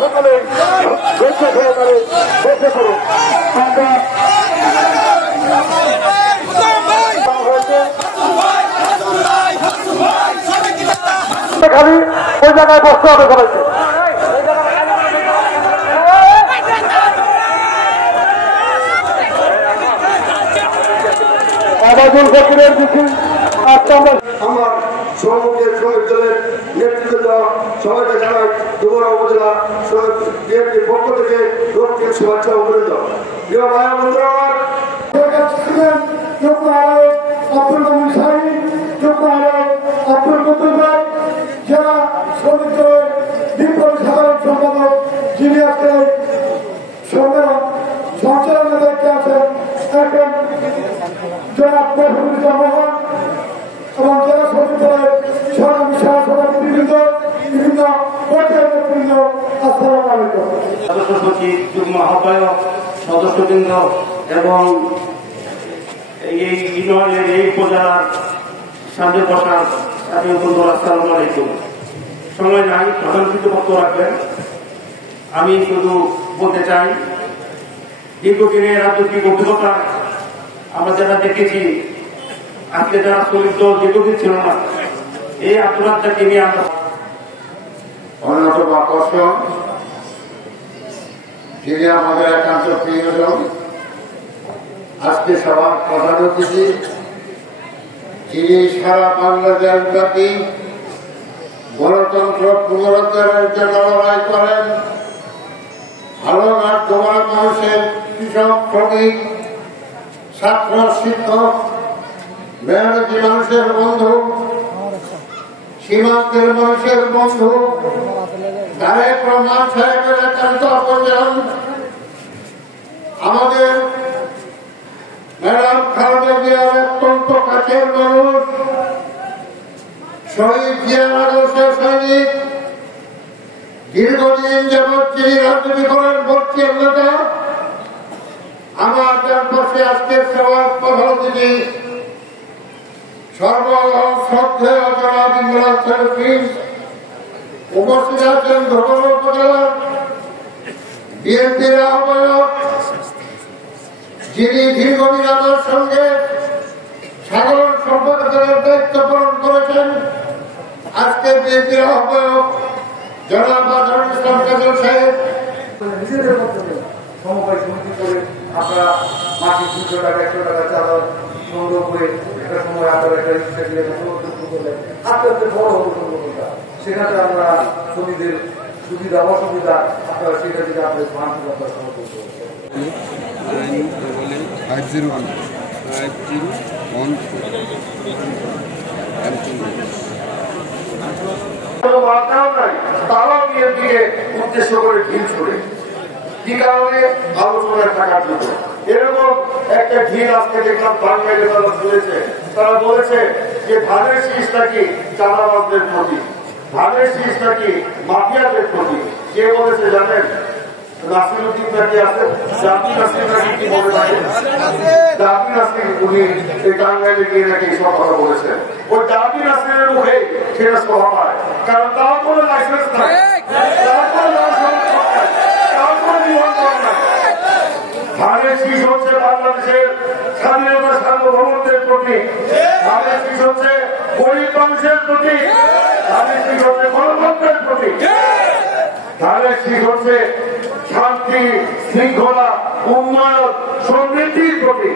সকলে ধৈর্য সহকারে বসে পড়ুন। খালি ওই জায়গায় বসতে হবে সবাইকে। আবাদুল ফকিরের কিছু আমার সভাপতির শ্রমিক দলের নেতৃত্ব দেওয়া সবাইকে জানাই দুবরা উপজেলা বিএনপির পক্ষ থেকে রক্ষের শুভেচ্ছা অভিনন্দন। প্রিয় ভাই বন্ধুরা, আমার যোগ্য আয়োগ আব্দুল কবির শাহী, যোগ্য আয়োগ আব্দুল কবির ভাই, যারা শ্রমিক দলের বিপ্লবী সাধারণ সম্পাদক, যিনি আজকে সম্মেলন সঞ্চালনের দায়িত্বে আছেন, এখন জনাব মহম্মদ এবং জেলা শ্রমিক দলের সংগ্রামী সহসভাপতিবৃন্দ, বিভিন্ন পর্যায়ের নেতৃবৃন্দ, আসসালামু আলাইকুম। সদস্য সচিব, যুগ্ম আহ্বায়ক, সদস্যবৃন্দ এবং এই ইউনিয়নের এই উপজেলার সামনে বসার সাথী বন্ধুরা, আসসালামু আলাইকুম। সময় নাই, প্রধান কিছু বক্তব্য রাখবেন। আমি শুধু বলতে চাই, দীর্ঘদিনের রাজনৈতিক অভিজ্ঞতা আমরা যারা দেখেছি, আজকে যারা শ্রমিক দল দীর্ঘদিন ছিল না, এই আব্দুল রাজ্জাককে নিয়ে আমরা অন্যতম আকর্ষণ, যিনি আমাদের একান্ত প্রিয়জন, আজকে সবার প্রধান অতিথি, যিনি সারা বাংলাদেশব্যাপী গণতন্ত্র পুনরুদ্ধারের জন্য লড়াই করেন, হালনার দোয়ার মানুষের কৃষক, শ্রমিক, ছাত্র, শিক্ষক, মেহনতি মানুষের বন্ধু, সীমান্তের মানুষের বন্ধু, তারেক রহমান সাহেবের একান্ত আপনজন, আমাদের ম্যাডাম খালেদা জিয়ার অত্যন্ত কাছের মানুষ, শহীদ জিয়ার আদর্শের সৈনিক, দীর্ঘদিন যাবৎ যিনি রাজনীতি করেন, বর্ষীয় নেতা, আমার চারপাশে আজকের সবার প্রধান অতিথি সর্বশ্রদ্ধেয় জনাব ইমরান শরীফ উপস্থিত আছেন ধর্মপুর উপজেলার বিএনপির আহ্বায়ক, যিনি দীর্ঘদিন আমার সঙ্গে সাধারণ সম্পাদকের দায়িত্ব পালন করেছেন, আজকে বিএনপির আহ্বায়ক জনাব আজহারুল ইসলাম কাজল সাহেব। নিজেদের মধ্যে সমবায় সমিতি করে আমরা মাটি 200 টাকা 100 টাকা চাঁদা সংগ্রহ করে একটা সময় আপনারা একটা রিক্সা দিয়ে করলেন, আস্তে আস্তে বড় হল সংগ্রহটা। সেখানে আমরা শ্রমিকদের সুবিধা অসুবিধা আপনারা সেটা থেকে আপনাদের মানসিক আপনারা সমর্থন করছেন। তারাও নিয়ে দিয়ে উদ্দেশ্য করে ঢিল ছড়ে, কি কারণে? আলোচনায় থাকার জন্য। এরকম একটা ঢিল আজকে দেখলাম বাংলায় তারা চলেছে, তারা বলেছে যে ধানের শীষ নাকি চাঁদাবাজদের প্রতি, ধানের শীষ নাকি মাফিয়াদের প্রতি। কে বলেছে জানেন? নাসিরুদ্দিন নাকি আছে, জাতি নাসির নাকি কি বলে থাকে, জাতি নাসির, উনি এই টাঙ্গাইলে গিয়ে নাকি সব কথা বলেছেন। ওই জাতি নাসিরের মুখে সেটা সভা পায়, কারণ তার কোনো লাইসেন্স নাই, তার কোনো লাইসেন্স নাই, তার কোনো নিবন্ধন নাই। ধানের শীষ হচ্ছে বাংলাদেশের স্বাধীনতা সার্বভৌমত্বের প্রতি, ধানের শীষ হচ্ছে গরিব মানুষের প্রতি, ধানের শীষ হচ্ছে গণতন্ত্রের প্রতি, ধানের শীষ হচ্ছে শান্তি, শৃঙ্খলা, উন্নয়ন, সমৃদ্ধির প্রতি।